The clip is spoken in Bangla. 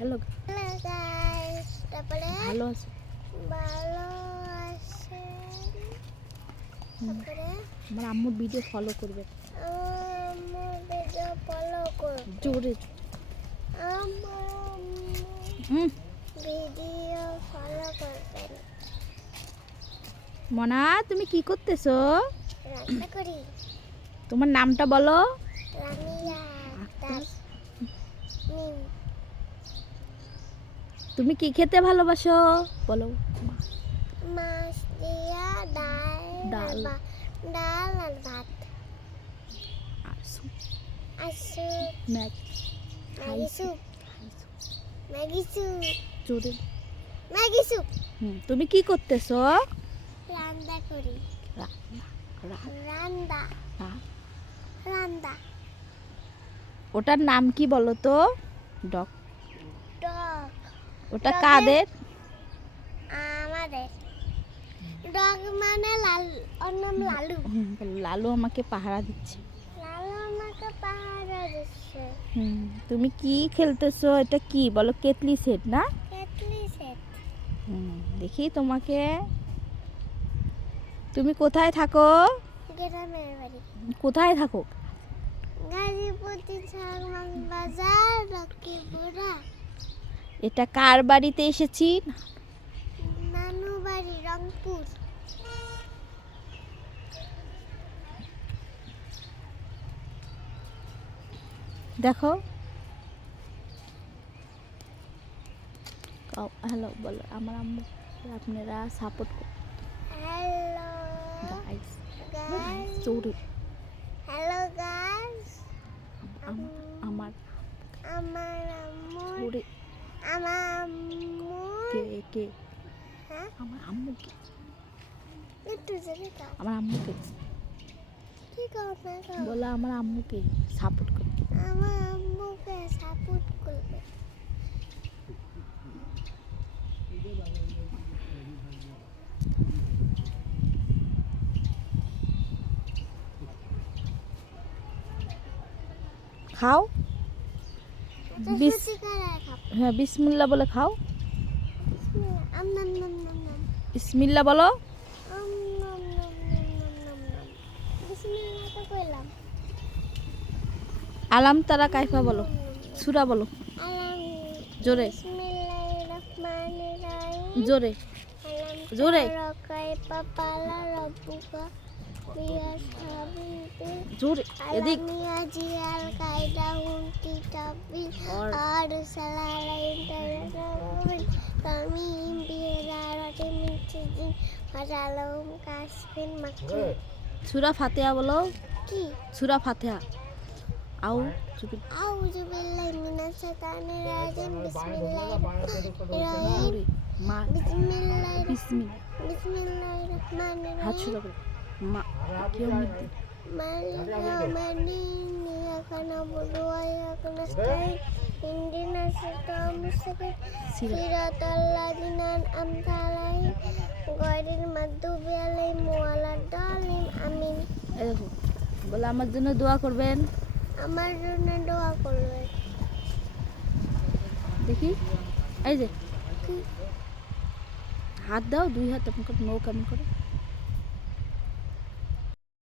হ্যালো হ্যালো গাইস, তারপরে ভালো আছো? ভালো আছে। তারপরে আমার আম্মুর ভিডিও ফলো করবে। আমার ভিডিও ফলো করো। জোরে আমার ভিডিও ফলো করবেন। মনা, তুমি কি করতেছো? রান্না করি। তোমার নামটা বলো। রামিয়া দাস মিম। তুমি কি খেতে ভালোবাসো বলো। মাছ দিয়া ডাল ডাল আর ভাত আর স্যুপ, আর soup, Maggi soup, Maggi soup, জোরে। Maggi soup. তুমি কি করতেছো? রান্না করি। রান্না রান্দা রান্দা। ওটার নাম কি বলো তো? ডগ। ডগ। ওটা কাদের? আমাদের। ডগ মানে লাল, ওর নাম লালু। লালু আমাকে পাহারা দিচ্ছে। লালু আমাকে পাহারা দিচ্ছে। তুমি কি খেলতেছো? এটা কি বলো? কেটলি সেট না? Kettle set. দেখি তোমাকে। তুমি কোথায় থাকো? গ্রামের বাড়ি। কোথায় থাকো? গাজীপুর বাজার লক্ষ্মীপুরা। এটা কার বাড়িতে এসেছি? নানু বাড়ি রংপুর। দেখো। হ্যালো বলো আমার আম্মু। আপনারা সাপোর্ট করুন hello guys. Guys. Sorry. Hello guys. আমার আমার আম্মু। সরি। আমার আম্মু। কে? হ্যাঁ, আমার আম্মুকে। একটু জেনে দাও। আমার আম্মুকে কি করবে? বলো আমার আম্মুকে সাপোর্ট করুন। আমার আম্মুকে সাপোর্ট করবে। খাও। হ্যাঁ, বিসমিল্লাহ। বিসমিল্লাহ বলে খাও। আম নাম নাম নাম নাম। বিসমিল্লাহ বলো। আম নাম নাম নাম নাম নাম নাম। বিসমিল্লাহ তো কইলাম। আলাম তারা কাইফা বলো। সূরা বলো জোরে বিসমিল্লাহির রহমানির রহিম। জোরে জোরে কাইফা পালা রব্বুকা বিয়াসহাবিতে। জোরে। এদিক আলামিয়া জিয়াল কায়দাহুম কিতাবিল আর সালালাইন তারাহুম তামিম বিরারাতে মিনচিদিন ফাজালহুম কাসফিন মাকতুম। সূরা ফাতিহা বলো। কি? সূরা ফাতিহা। আউযু বিল্লাহি মিনাশ শাইতানির রাজিম। বিসমিল্লাহির রহমানির হাত রহিম। সরা বলো। মা কিয়ামুদ্দিন মালিক ইয়াউমিদ্দিন। ইয়াকা না'বুদু ওয়া ইয়াকা নাস্তাইন। ইহদিনাস সিরাতাল মুস্তাকিম। সিরাতাল লাযিনা আন'আমতা আলাইহিম গায়রিল মাগদুবি আলাইহিম ওয়ালাদ-দাল্লিন। আমিন। এই দেখো বলে আমার জন্য দোয়া করবেন। আমার জন্য দোয়া করবেন। দেখি এই যে হাত দাও, দুই হাত এমন করে, নৌ কেমন করে।